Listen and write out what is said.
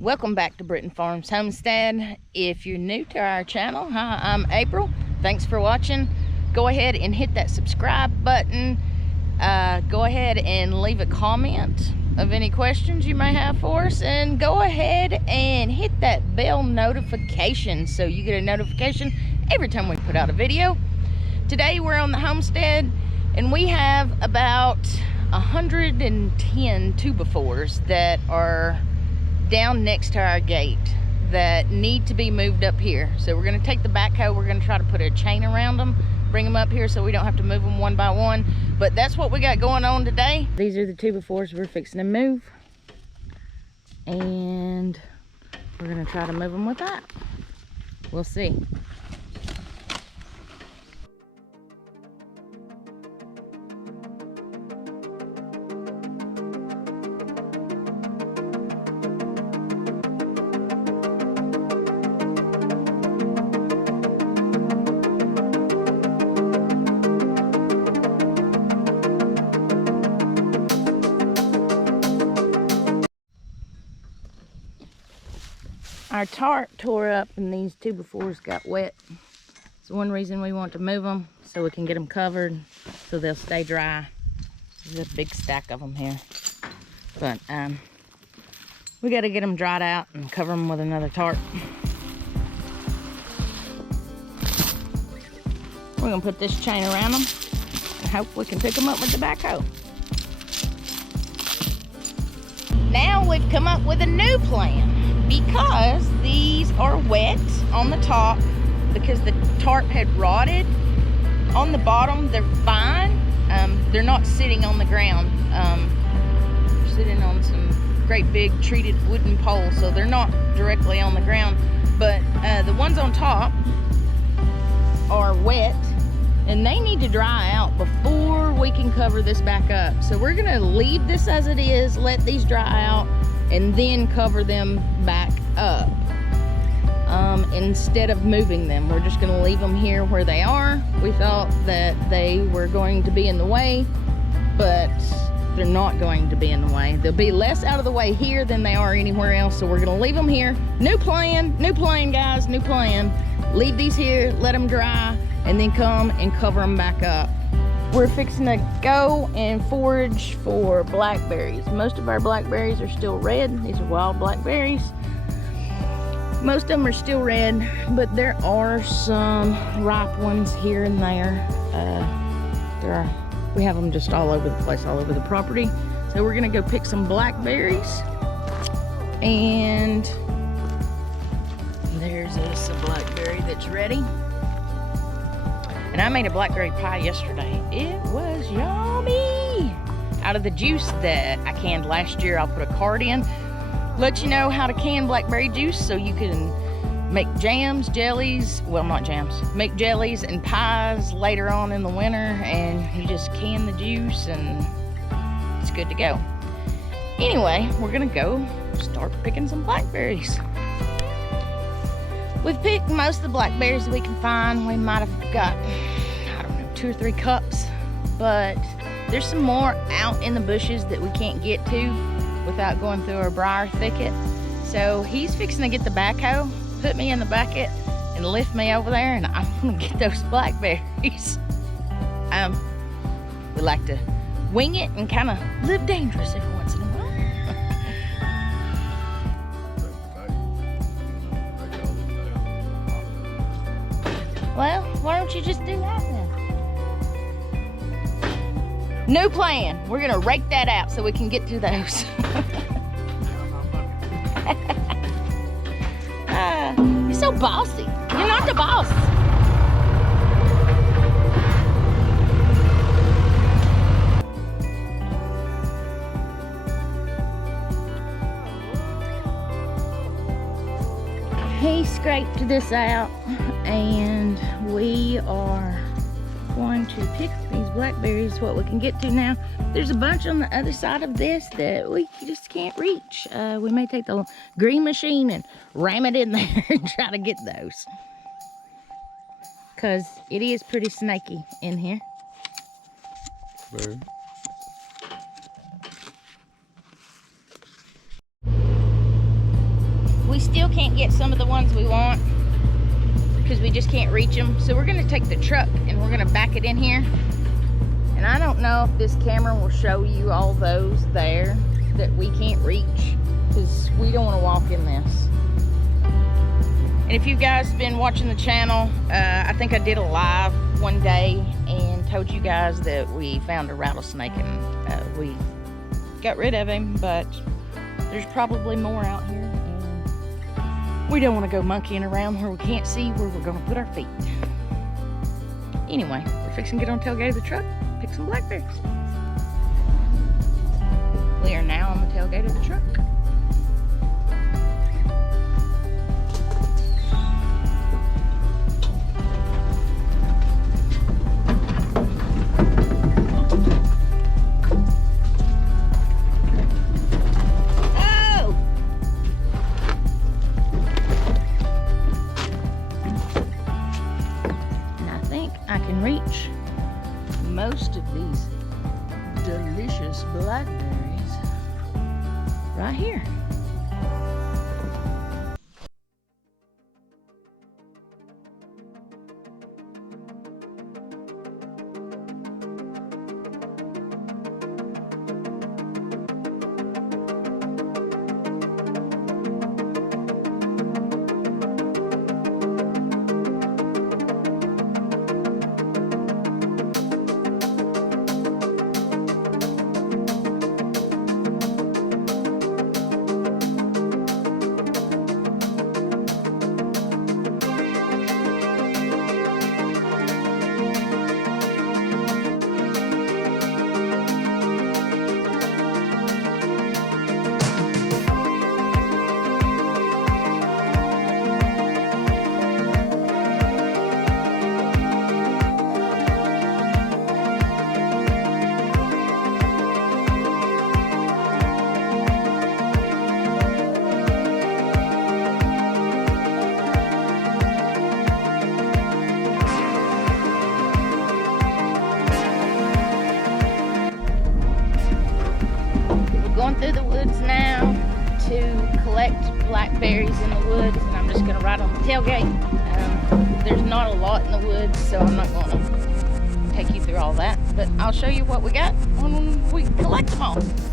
Welcome back to Britton Farms Homestead. If you're new to our channel, hi, I'm April. Thanks for watching. Go ahead and hit that subscribe button. Go ahead and leave a comment of any questions you may have for us, and go ahead and hit that bell notification so you get a notification every time we put out a video. Today we're on the homestead and we have about 110 2x4s that are down next to our gate that need to be moved up here. So we're going to take the backhoe, we're going to try to put a chain around them, bring them up here so we don't have to move them one by one. But that's what we got going on today. These are the 2x4s we're fixing to move, and we're going to try to move them with that. We'll see. Our tarp tore up and these 2x4s got wet. It's one reason we want to move them, so we can get them covered so they'll stay dry. There's a big stack of them here. But we got to get them dried out and cover them with another tarp. We're going to put this chain around them and hope we can pick them up with the backhoe. Now we've come up with a new plan. Because these are wet on the top, because the tarp had rotted. On the bottom, they're fine. They're not sitting on the ground. They're sitting on some great big treated wooden poles, so they're not directly on the ground. But the ones on top are wet, and they need to dry out before we can cover this back up. So we're gonna leave this as it is, let these dry out, and then cover them back up. Instead of moving them, we're just going to leave them here where they are. We thought that they were going to be in the way, but they're not going to be in the way. They'll be less out of the way here than they are anywhere else, so we're going to leave them here. New plan guys, new plan. Leave these here, let them dry, and then come and cover them back up. We're fixing to go and forage for blackberries. Most of our blackberries are still red. These are wild blackberries. Most of them are still red, but there are some ripe ones here and there. We have them just all over the place, all over the property. So we're gonna go pick some blackberries. And there's us a blackberry that's ready. And I made a blackberry pie yesterday. It was yummy. Out of the juice that I canned last year, I'll put a card in. Let you know how to can blackberry juice so you can make jams, jellies, well, not jams, make jellies and pies later on in the winter, and you just can the juice and it's good to go. Anyway, we're gonna go start picking some blackberries. We've picked most of the blackberries we can find. We might have got, I don't know, 2 or 3 cups, but there's some more out in the bushes that we can't get to without going through a briar thicket. So he's fixing to get the backhoe, put me in the bucket, and lift me over there, and I'm gonna get those blackberries. We like to wing it and kind of live dangerous every once in a while. Well, why don't you just do that then? New plan. We're gonna rake that out so we can get to those. You're so bossy. You're not the boss. He scraped this out, and we are going to pick these blackberries, what we can get to now. There's a bunch on the other side of this that we just can't reach. We may take the green machine and ram it in there and try to get those, because it is pretty snaky in here. Very. can't get some of the ones we want because we just can't reach them. So we're gonna take the truck and we're gonna back it in here. And I don't know if this camera will show you all those there that we can't reach because we don't want to walk in this. And if you guys been watching the channel, I think I did a live one day and told you guys that we found a rattlesnake and we got rid of him, but there's probably more out here and we don't want to go monkeying around where we can't see where we're going to put our feet. Anyway, we're fixing to get on the tailgate of the truck, pick some blackberries. We are now on the tailgate of the truck. Reach most of these delicious blackberries right here. Through the woods now to collect blackberries in the woods, and I'm just gonna ride on the tailgate. There's not a lot in the woods, so I'm not gonna take you through all that, but I'll show you what we got when we collect them all.